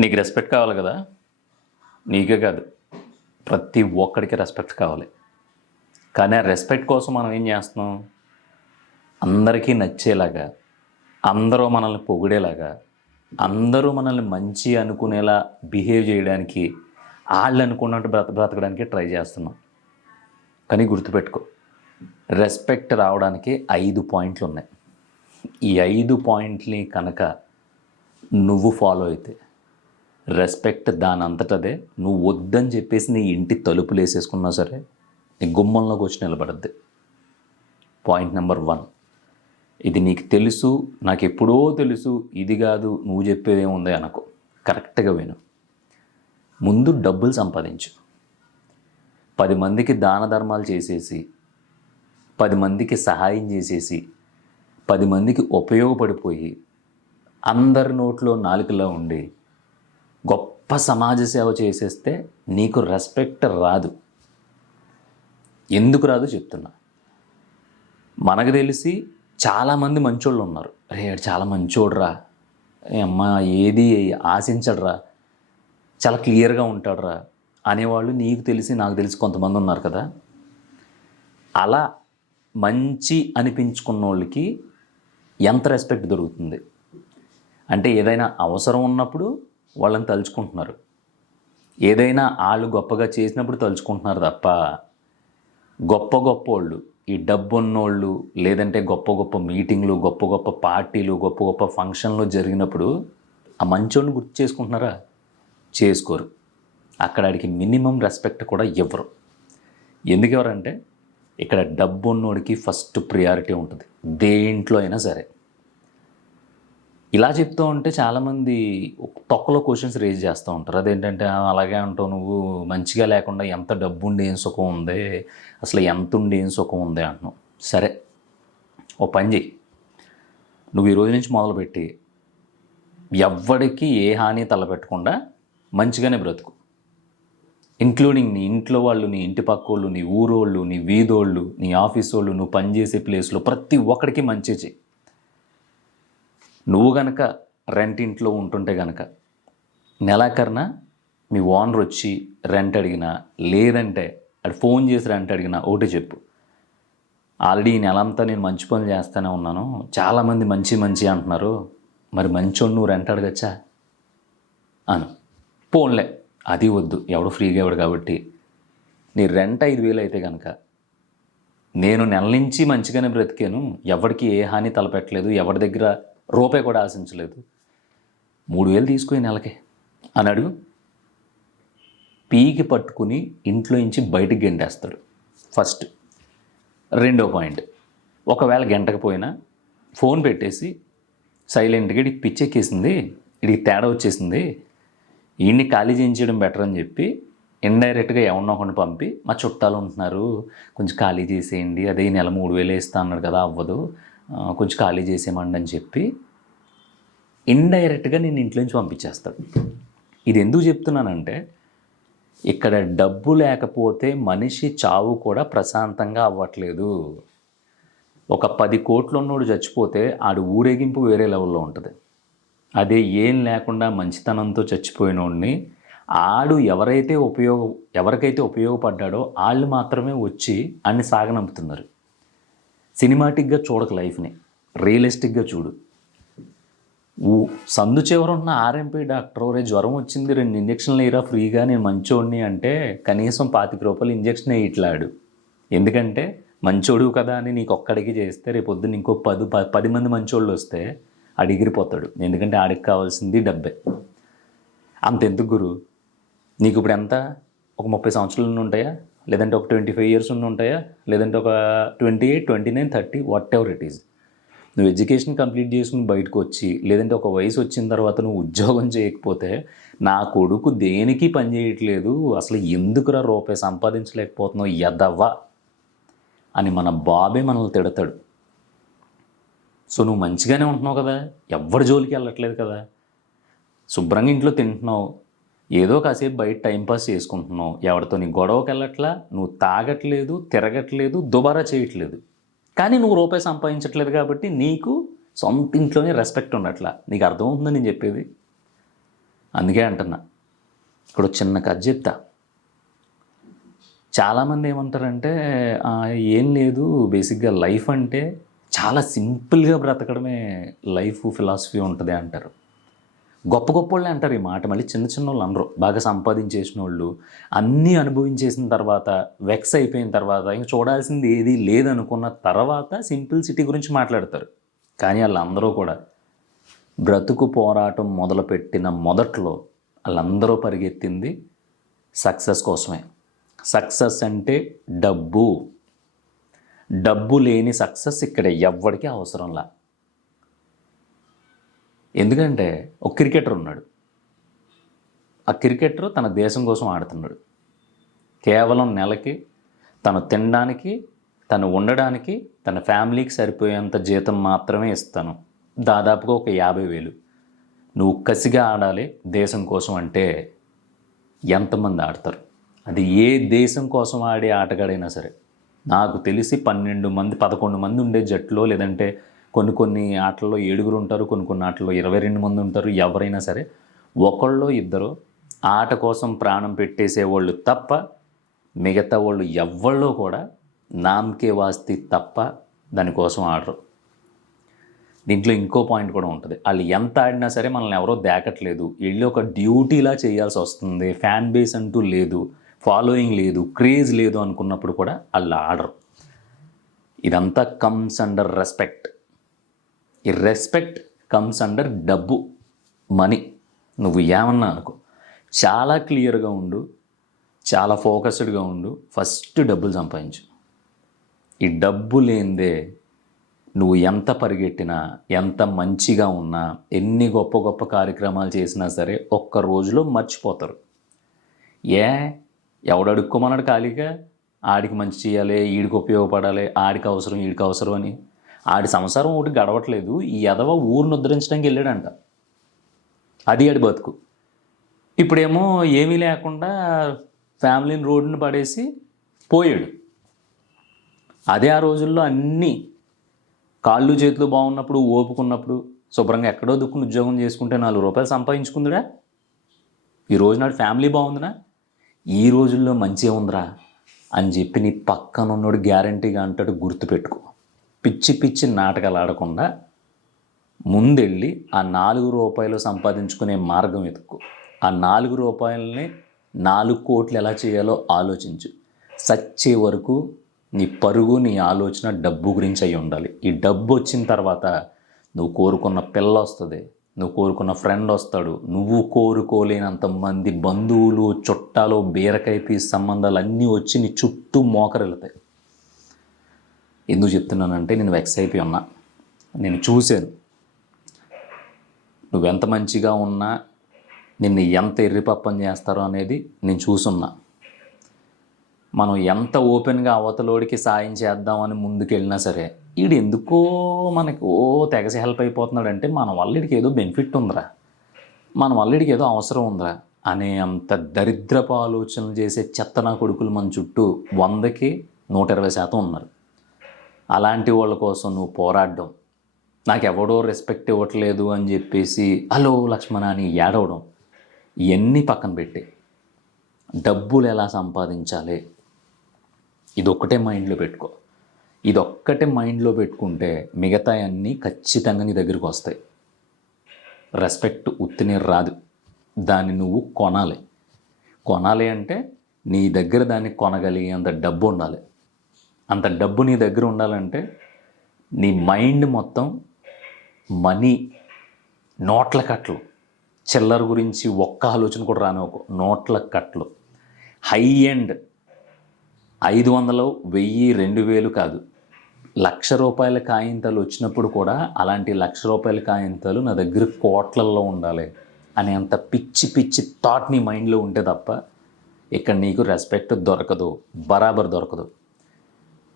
నీకు రెస్పెక్ట్ కావాలి కదా, నీకే కాదు ప్రతి ఒక్కడికి రెస్పెక్ట్ కావాలి. కానీ ఆ రెస్పెక్ట్ కోసం మనం ఏం చేస్తున్నాం, అందరికీ నచ్చేలాగా, అందరూ మనల్ని పొగిడేలాగా, అందరూ మనల్ని మంచి అనుకునేలా బిహేవ్ చేయడానికి, వాళ్ళు అనుకున్నట్టు బ్రతకడానికి ట్రై చేస్తున్నాం. కానీ గుర్తుపెట్టుకో, రెస్పెక్ట్ రావడానికి 5 పాయింట్లు ఉన్నాయి. ఈ 5 పాయింట్ని కనుక నువ్వు ఫాలో అయితే రెస్పెక్ట్ దాని అంతటదే నువ్వు వద్దని చెప్పేసి నీ ఇంటి తలుపులు వేసేసుకున్నా సరే నీ గుమ్మంలోకి వచ్చి నిలబడద్ది. పాయింట్ నెంబర్ 1, ఇది నీకు తెలుసు, నాకు ఎప్పుడో తెలుసు, ఇది కాదు నువ్వు చెప్పేదేముంది అనుకో. కరెక్ట్గా విను. ముందు డబ్బులు సంపాదించు. 10 మందికి దాన ధర్మాలు చేసేసి, 10 మందికి సహాయం చేసేసి, 10 మందికి ఉపయోగపడిపోయి, అందరి నోట్లో నాలుకలా ఉండి గొప్ప సమాజ సేవ చేసేస్తే నీకు రెస్పెక్ట్ రాదు. ఎందుకు రాదు చెప్తున్నా. మనకు తెలిసి చాలామంది మంచోళ్ళు ఉన్నారు. రే చాలా మంచోడురా, అమ్మా ఏది ఆశించడరా, చాలా క్లియర్గా ఉంటాడురా అనేవాళ్ళు నీకు తెలిసి నాకు తెలిసి కొంతమంది ఉన్నారు కదా. అలా మంచి అనిపించుకున్న వాళ్ళకి ఎంత రెస్పెక్ట్ దొరుకుతుంది అంటే, ఏదైనా అవసరం ఉన్నప్పుడు వాళ్ళని తలుచుకుంటున్నారు, ఏదైనా వాళ్ళు గొప్పగా చేసినప్పుడు తలుచుకుంటున్నారు తప్ప, గొప్ప గొప్ప వాళ్ళు, ఈ డబ్బు ఉన్నోళ్ళు, లేదంటే గొప్ప గొప్ప మీటింగ్లు, గొప్ప గొప్ప పార్టీలు, గొప్ప గొప్ప ఫంక్షన్లు జరిగినప్పుడు ఆ మంచోడిని గుర్తు చేసుకుంటున్నారా? చేసుకోరు. అక్కడ ఆడికి మినిమం రెస్పెక్ట్ కూడా ఇవ్వరు. ఎందుకు ఎవరంటే, ఇక్కడ డబ్బు ఉన్నోడికి ఫస్ట్ ప్రియారిటీ ఉంటుంది, దేంట్లో అయినా సరే. ఇలా చెప్తూ ఉంటే చాలామంది తొక్కలో క్వశ్చన్స్ రేజ్ చేస్తూ ఉంటారు. అదేంటంటే, అలాగే అంటావు నువ్వు, మంచిగా లేకుండా ఎంత డబ్బు ఉండి ఏం సుఖం ఉంది, అసలు ఎంత ఉండి ఏం సుఖం ఉంది అంటున్నావు. సరే, ఓ పని చెయ్యి. నువ్వు ఈ రోజు నుంచి మొదలుపెట్టి ఎవ్వడికి ఏ హాని తలపెట్టకుండా మంచిగానే బ్రతుకు. ఇంక్లూడింగ్ నీ ఇంట్లో వాళ్ళు, నీ ఇంటి పక్క వాళ్ళు, నీ ఊరోళ్ళు, నీ వీధోళ్ళు, నీ ఆఫీస్ వాళ్ళు, నువ్వు పనిచేసే ప్లేస్లో ప్రతి ఒక్కడికి మంచి చెయ్యి. నువ్వు గనక రెంట్ ఇంట్లో ఉంటుంటే గనక నెలాఖరున మీ ఓనర్ వచ్చి రెంట్ అడిగినా, లేదంటే అది ఫోన్ చేసి రెంట్ అడిగినా ఒకటి చెప్పు, ఆల్రెడీ ఈ నెలంతా నేను మంచి పనులు చేస్తూనే ఉన్నాను, చాలామంది మంచి మంచి అంటున్నారు, మరి మంచోడు నువ్వు రెంట్ అడగచ్చా అను. పోన్లే అది వద్దు, ఎవడు ఫ్రీగా ఇవ్వడు కాబట్టి నీ రెంట్ 5,000 అయితే కనుక, నేను నెల నుంచి మంచిగానే బ్రతికాను, ఎవరికి ఏ హాని తలపెట్టలేదు, ఎవరి దగ్గర రూపాయి కూడా ఆశించలేదు, 3,000 తీసుకుని నెలకే అని అడుగు. పీకి పట్టుకుని ఇంట్లో నుంచి బయటికి గెంటేస్తాడు. ఫస్ట్. రెండో పాయింట్, ఒకవేళ గంటకపోయినా ఫోన్ పెట్టేసి సైలెంట్గా ఇడికి పిచ్చెక్కేసింది, ఇడికి తేడా వచ్చేసింది, ఈయన్ని ఖాళీ చేయించడం బెటర్ అని చెప్పి ఇండైరెక్ట్గా ఎవరినో ఒకరిని పంపి, మా చుట్టాలు ఉంటున్నారు కొంచెం ఖాళీ చేసేయండి, అదే ఈ నెల 3,000 ఇస్తా అన్నాడు కదా, అవ్వదు, కొంచెం ఖాళీ చేసేయమండి అని చెప్పి ఇండైరెక్ట్గా నేను ఇంట్లో నుంచి పంపించేస్తాడు. ఇది ఎందుకు చెప్తున్నానంటే, ఇక్కడ డబ్బు లేకపోతే మనిషి చావు కూడా ప్రశాంతంగా అవ్వట్లేదు. ఒక 10 కోట్లు ఉన్నోడు చచ్చిపోతే ఆడు ఊరేగింపు వేరే లెవెల్లో ఉంటుంది. అదే ఏం లేకుండా మంచితనంతో చచ్చిపోయినోడిని ఆడు ఎవరికైతే ఉపయోగపడ్డాడో వాళ్ళు మాత్రమే వచ్చి అన్ని సాగనంపుతున్నారు. సినిమాటిక్గా చూడక లైఫ్ని, రియలిస్టిక్గా చూడు. సందు చివరున్న ఆర్ఎంపీ డాక్టర్, రే జ్వరం వచ్చింది 2 ఇంజక్షన్లు వేయరా ఫ్రీగా, నేను మంచోడిని అంటే కనీసం 25 రూపాయలు ఇంజక్షన్ వేయట్లాడు. ఎందుకంటే మంచోడు కదా అని నీకు ఒక్కడికి చేస్తే రేపొద్దున ఇంకో 10 మంది మంచోళ్ళు వస్తే ఆడు ఎగిరిపోతాడు. ఎందుకంటే ఆడికి కావాల్సింది డబ్బే. అంతెందుకు గురు, నీకు ఇప్పుడు ఎంత, ఒక 30 సంవత్సరాలు ఉంటాయా, లేదంటే ఒక 25 ఇయర్స్ ఉంటాయా, లేదంటే ఒక 28, 29, 30 వాట్ ఎవర్ ఇట్ ఈజ్. నువ్వు ఎడ్యుకేషన్ కంప్లీట్ చేసుకుని బయటకు వచ్చి, లేదంటే ఒక వయసు వచ్చిన తర్వాత నువ్వు ఉద్యోగం చేయకపోతే, నా కొడుకు దేనికి పని చేయట్లేదు, అసలు ఎందుకురా రూపాయి సంపాదించలేకపోతున్నావు ఎదవ్వా అని మన బాబే మనల్ని తిడతాడు. సో నువ్వు మంచిగానే ఉంటున్నావు కదా, ఎవరి జోలికి వెళ్ళట్లేదు కదా, శుభ్రంగా ఇంట్లో తింటున్నావు, ఏదో కాసేపు బయట టైంపాస్ చేసుకుంటున్నావు, ఎవరితో నీ గొడవకి వెళ్ళట్లా, నువ్వు తాగట్లేదు, తిరగట్లేదు, దుబారా చేయట్లేదు, కానీ నువ్వు రూపాయి సంపాదించట్లేదు కాబట్టి నీకు సొంత ఇంట్లోనే రెస్పెక్ట్ ఉండట్లా. నీకు అర్థమవుతుందని నేను చెప్పేది? అందుకే అంటున్నా, ఇక్కడ చిన్న కథ చెప్తా. చాలామంది ఏమంటారంటే ఏం లేదు, బేసిక్గా లైఫ్ అంటే చాలా సింపుల్గా బ్రతకడమే లైఫ్ ఫిలాసఫీ ఉంటుంది అంటారు. గొప్ప గొప్ప వాళ్ళే అంటారు ఈ మాట. మళ్ళీ చిన్న చిన్న వాళ్ళు అనరు. బాగా సంపాదించేసిన వాళ్ళు, అన్నీ అనుభవించేసిన తర్వాత, వెక్స్ అయిపోయిన తర్వాత, ఇంక చూడాల్సింది ఏది లేదనుకున్న తర్వాత సింపుల్సిటీ గురించి మాట్లాడతారు. కానీ వాళ్ళందరూ కూడా బ్రతుకు పోరాటం మొదలుపెట్టిన మొదట్లో వాళ్ళందరూ పరిగెత్తింది సక్సెస్ కోసమే. సక్సెస్ అంటే డబ్బు. డబ్బు లేని సక్సెస్ ఇక్కడ ఎవ్వడికి అవసరంలా. ఎందుకంటే ఒక క్రికెటర్ ఉన్నాడు. ఆ క్రికెటర్ తన దేశం కోసం ఆడుతున్నాడు. కేవలం నెలకి తను తినడానికి, తను ఉండడానికి, తన ఫ్యామిలీకి సరిపోయేంత జీతం మాత్రమే ఇస్తాను, దాదాపుగా ఒక 50,000. నువ్వు కసిగా ఆడాలి దేశం కోసం అంటే ఎంతమంది ఆడతారు? అది ఏ దేశం కోసం ఆడే ఆటగాడైనా సరే. నాకు తెలిసి 12 మంది 11 మంది ఉండే జట్టులో, లేదంటే కొన్ని ఆటల్లో 7 ఉంటారు, కొన్ని ఆటల్లో 22 మంది ఉంటారు. ఎవరైనా సరే ఒకళ్ళో ఇద్దరు ఆట కోసం ప్రాణం పెట్టేసేవాళ్ళు తప్ప మిగతా వాళ్ళు ఎవ్వళ్ళో కూడా నామకే వాస్తి తప్ప దానికోసం ఆడరు. దీంట్లో ఇంకో పాయింట్ కూడా ఉంటుంది. వాళ్ళు ఎంత ఆడినా సరే మనల్ని ఎవరో దేకట్లేదు, వెళ్ళి ఒక డ్యూటీలా చేయాల్సి వస్తుంది, ఫ్యాన్ బేస్ అంటూ లేదు, ఫాలోయింగ్ లేదు, క్రేజ్ లేదు అనుకున్నప్పుడు కూడా వాళ్ళు ఆడరు. ఇదంతా కమ్స్ అండర్ రెస్పెక్ట్. ఈ రెస్పెక్ట్ కమ్స్ అండర్ డబ్బు, మనీ. నువ్వు ఏమన్నా అనుకో, చాలా క్లియర్గా ఉండు, చాలా ఫోకస్డ్గా ఉండు, ఫస్ట్ డబ్బులు సంపాదించు. ఈ డబ్బు లేనిదే నువ్వు ఎంత పరిగెట్టినా, ఎంత మంచిగా ఉన్నా, ఎన్ని గొప్ప గొప్ప కార్యక్రమాలు చేసినా సరే ఒక్క రోజులో మర్చిపోతారు. ఎవడు అడుక్కోమన్నాడు ఖాళీగా? ఆడికి మంచి చేయాలి, ఈడికి ఉపయోగపడాలి, ఆడికి అవసరం, ఈడికి అవసరం అని. ఆడి సంసారం ఒకటి గడవట్లేదు, ఈ ఎదవ ఊరిని ఉద్ధరించడానికి వెళ్ళాడంట. అది ఆడి బతుకు. ఇప్పుడేమో ఏమీ లేకుండా ఫ్యామిలీని రోడ్డుని పడేసి పోయాడు. అదే ఆ రోజుల్లో అన్నీ కాళ్ళు చేతులు బాగున్నప్పుడు, ఓపుకున్నప్పుడు, శుభ్రంగా ఎక్కడో దుక్కుని ఉద్యోగం చేసుకుంటే 4 రూపాయలు సంపాదించుకుందిరా. ఈ రోజు నాడు ఫ్యామిలీ బాగుందినా, ఈ రోజుల్లో మంచిగా ఉందిరా అని చెప్పి నీ పక్కన ఉన్నోడు గ్యారంటీగా అంటాడు. గుర్తుపెట్టుకో. పిచ్చి పిచ్చి నాటకాలు ఆడకుండా ముందెళ్ళి ఆ 4 రూపాయలు సంపాదించుకునే మార్గం వెతుక్కో. ఆ 4 రూపాయలని 4 కోట్లు ఎలా చేయాలో ఆలోచించు. సచ్చే వరకు నీ పరుగు, నీ ఆలోచన డబ్బు గురించి అయి ఉండాలి. ఈ డబ్బు వచ్చిన తర్వాత నువ్వు కోరుకున్న పిల్ల వస్తుంది, నువ్వు కోరుకున్న ఫ్రెండ్ వస్తాడు, నువ్వు కోరుకోలేనంత మంది బంధువులు, చుట్టాలు, బీరకాయ పీస్ సంబంధాలు అన్నీ వచ్చి నీ చుట్టూ మోకరెళ్తాయి. ఎందుకు చెప్తున్నానంటే నేను వెక్స్ అయిపోయి ఉన్నా. నేను చూశాను నువ్వెంత మంచిగా ఉన్నా నిన్ను ఎంత ఎర్రిపప్పం చేస్తారో అనేది నేను చూసున్నా. మనం ఎంత ఓపెన్గా అవతలోడికి సాయం చేద్దామని ముందుకెళ్ళినా సరే వీడు ఎందుకో మనకు తెగసి హెల్ప్ అయిపోతున్నాడంటే మన వల్ల వీడికి ఏదో బెనిఫిట్ ఉందిరా, మన వల్ల వీడికి ఏదో అవసరం ఉందిరా అనే అంత దరిద్రపు ఆలోచనలు చేసే చెత్తనా కొడుకులు మన చుట్టూ 100కి 120% ఉన్నారు. అలాంటి వాళ్ళ కోసం నువ్వు పోరాడడం, నాకెవడో రెస్పెక్ట్ ఇవ్వట్లేదు అని చెప్పేసి హలో లక్ష్మణ అని ఏడవడం, ఇవన్నీ పక్కన పెట్టి డబ్బులు ఎలా సంపాదించాలి ఇదొక్కటే మైండ్లో పెట్టుకో. ఇదొక్కటే మైండ్లో పెట్టుకుంటే మిగతా అన్నీ ఖచ్చితంగా నీ దగ్గరికి వస్తాయి. రెస్పెక్ట్ ఉత్తినే రాదు, దాన్ని నువ్వు కొనాలి. కొనాలి అంటే నీ దగ్గర దాన్ని కొనగలిగే అంత డబ్బు ఉండాలి. అంత డబ్బు నీ దగ్గర ఉండాలంటే నీ మైండ్ మొత్తం మనీ, నోట్ల కట్టలు, చిల్లర గురించి ఒక్క ఆలోచన కూడా రానివ్వకు. నోట్ల కట్టలు హై ఎండ్ 500, 1000, 2000 కాదు, 1,00,000 రూపాయల కాయింతాలు వచ్చినప్పుడు కూడా అలాంటి 1,00,000 రూపాయల కాయింతాలు నా దగ్గర కోట్లల్లో ఉండాలి అనే అంత పిచ్చి పిచ్చి థాట్ నీ మైండ్లో ఉంటే తప్ప ఇక్కడ నీకు రెస్పెక్ట్ దొరకదు, బరాబర్ దొరకదు.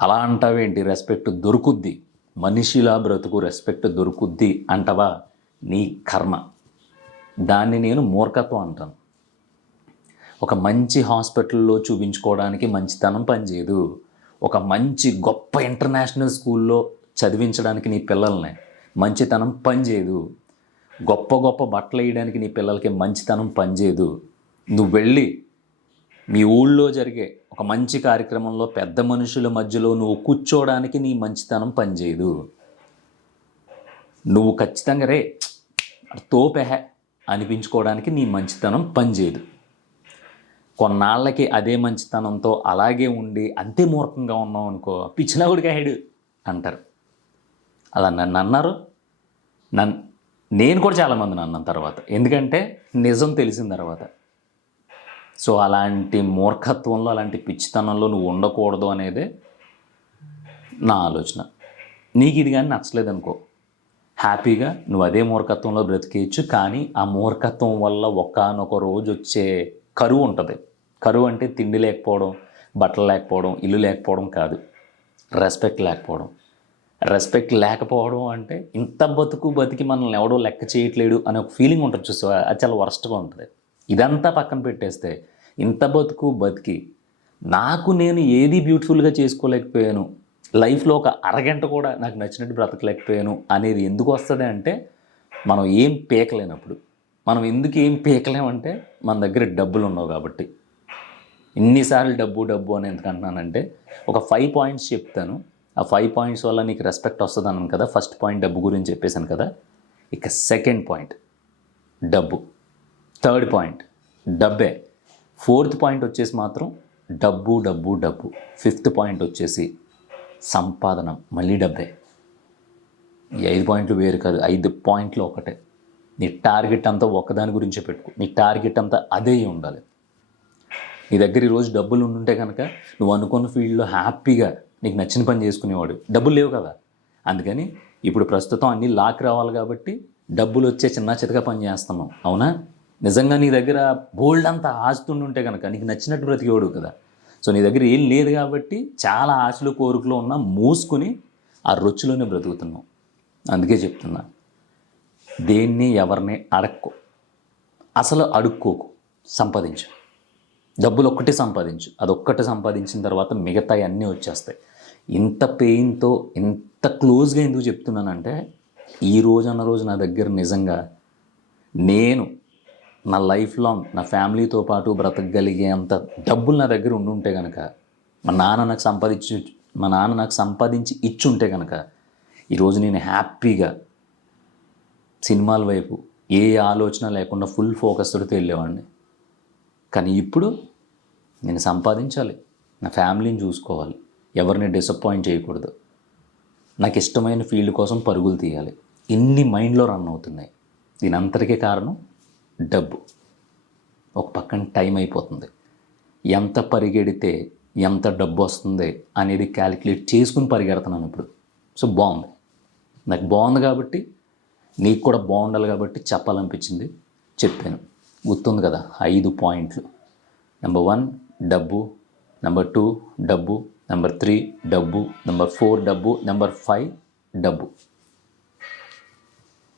అలా అంటావేంటి? రెస్పెక్ట్ దొరుకుద్ది, మనిషిలా బ్రతుకు, రెస్పెక్ట్ దొరుకుద్ది అంటవా? నీ కర్మ. దాన్ని నేను మూర్ఖత్వం అంటాను. ఒక మంచి హాస్పిటల్లో చూపించుకోవడానికి మంచితనం పనిచేయదు. ఒక మంచి గొప్ప ఇంటర్నేషనల్ స్కూల్లో చదివించడానికి నీ పిల్లల్ని మంచితనం పనిచేయదు. గొప్ప గొప్ప బట్టలు వేయడానికి నీ పిల్లలకి మంచితనం పనిచేయదు. నువ్వు వెళ్ళి మీ ఊళ్ళో జరిగే ఒక మంచి కార్యక్రమంలో పెద్ద మనుషుల మధ్యలో నువ్వు కూర్చోవడానికి నీ మంచితనం పనిచేయదు. నువ్వు ఖచ్చితంగా రే తోపెహ అనిపించుకోవడానికి నీ మంచితనం పనిచేయదు. కొన్నాళ్ళకి అదే మంచితనంతో అలాగే ఉండి అంతే మూర్ఖంగా ఉన్నావు అనుకో, పిచ్చినగుడిగా హెడ్ అంటారు. అలా నన్ను అన్నారు. నేను కూడా చాలామందిని అన్నాను తర్వాత, ఎందుకంటే నిజం తెలిసిన తర్వాత. సో అలాంటి మూర్ఖత్వంలో అలాంటి పిచ్చితనంలో నువ్వు ఉండకూడదు అనేదే నా ఆలోచన. నీకు ఇది కానీ నచ్చలేదనుకో, హ్యాపీగా నువ్వు అదే మూర్ఖత్వంలో బ్రతికేయచ్చు. కానీ ఆ మూర్ఖత్వం వల్ల ఒకానొక రోజు వచ్చే కరువు ఉంటుంది. కరువు అంటే తిండి లేకపోవడం, బట్టలు లేకపోవడం, ఇల్లు లేకపోవడం కాదు, రెస్పెక్ట్ లేకపోవడం. రెస్పెక్ట్ లేకపోవడం అంటే ఇంత బతికి మనల్ని ఎవడో లెక్క చేయట్లేడు అనే ఒక ఫీలింగ్ ఉంటుంది చూసా, అది చాలా వరస్ట్గా ఉంటుంది. ఇదంతా పక్కన పెట్టేస్తే ఇంత బతికి నాకు నేను ఏది బ్యూటిఫుల్గా చేసుకోలేకపోయాను, లైఫ్లో ఒక అరగంట కూడా నాకు నచ్చినట్టు బ్రతకలేకపోయాను అనేది ఎందుకు వస్తుంది అంటే మనం ఏం పీకలేనప్పుడు. మనం ఎందుకు ఏం పీకలేమంటే మన దగ్గర డబ్బులు ఉన్నావు కాబట్టి. ఇన్నిసార్లు డబ్బు అని ఎందుకు అంటున్నానంటే ఒక 5 పాయింట్స్ చెప్తాను. ఆ 5 పాయింట్స్ వల్ల నీకు రెస్పెక్ట్ వస్తుంది అన్నాను కదా. ఫస్ట్ పాయింట్ డబ్బు గురించి చెప్పేశాను కదా. ఇక సెకండ్ పాయింట్ డబ్బు, థర్డ్ పాయింట్ డబ్బే, ఫోర్త్ పాయింట్ వచ్చేసి మాత్రం డబ్బు. ఫిఫ్త్ పాయింట్ వచ్చేసి సంపాదన, మళ్ళీ డబ్బే. ఈ 5 పాయింట్లు వేరు కాదు, 5 పాయింట్లు ఒకటే. నీ టార్గెట్ అంతా ఒక్కదాని గురించే పెట్టుకో. నీ టార్గెట్ అంతా అదే ఉండాలి. నీ దగ్గర ఈరోజు డబ్బులు ఉండుంటే కనుక నువ్వు అనుకున్న ఫీల్డ్లో హ్యాపీగా నీకు నచ్చిన పని చేసుకునేవాడు. డబ్బులు లేవు కదా, అందుకని ఇప్పుడు ప్రస్తుతం అన్నీ లాక్ రావాలి కాబట్టి డబ్బులు వచ్చే చిన్న చితగా పని చేస్తున్నావు. అవునా? నిజంగా నీ దగ్గర బోల్డ్ అంతా ఆస్తుండుంటే కనుక నీకు నచ్చినట్టు బ్రతికేవాడు కదా. సో నీ దగ్గర ఏం లేదు కాబట్టి చాలా ఆశలు కోరికలు ఉన్నా మూసుకుని ఆ రొచ్చులోనే బ్రతుకుతున్నావు. అందుకే చెప్తున్నా, దేన్ని ఎవరిని అడక్కో, అసలు అడుక్కోకు, సంపాదించు. డబ్బులు ఒక్కటే సంపాదించు. అదొక్కటి సంపాదించిన తర్వాత మిగతాయి అన్నీ వచ్చేస్తాయి. ఇంత పెయిన్తో ఇంత క్లోజ్గా ఎందుకు చెప్తున్నానంటే ఈ రోజు అన్న రోజు నా దగ్గర నిజంగా నేను నా లైఫ్ లాంగ్ నా ఫ్యామిలీతో పాటు బ్రతకగలిగే అంత డబ్బులు నా దగ్గర ఉండుంటే కనుక, మా నాన్న నాకు సంపాదించి ఇచ్చుంటే కనుక ఈరోజు నేను హ్యాపీగా సినిమాల వైపు ఏ ఆలోచన లేకుండా ఫుల్ ఫోకస్తో వెళ్ళేవాడిని. కానీ ఇప్పుడు నేను సంపాదించాలి, నా ఫ్యామిలీని చూసుకోవాలి, ఎవరిని డిసప్పాయింట్ చేయకూడదు, నాకు ఇష్టమైన ఫీల్డ్ కోసం పరుగులు తీయాలి. ఇన్ని మైండ్లో రన్ అవుతున్నాయి. దీని అంతటికీ కారణం డబ్బు. ఒక పక్కన టైం అయిపోతుంది. ఎంత పరిగెడితే ఎంత డబ్బు వస్తుంది అనేది క్యాలిక్యులేట్ చేసుకుని పరిగెడుతున్నాను ఇప్పుడు. సో బాగుంది, నాకు బాగుంది కాబట్టి నీకు కూడా బాగుండాలి కాబట్టి చెప్పాలనిపించింది, చెప్పాను. గుర్తుంది కదా 5 పాయింట్లు. నెంబర్ 1 డబ్బు, నెంబర్ 2 డబ్బు, నెంబర్ 3 డబ్బు, నెంబర్ 4 డబ్బు, నెంబర్ 5 డబ్బు.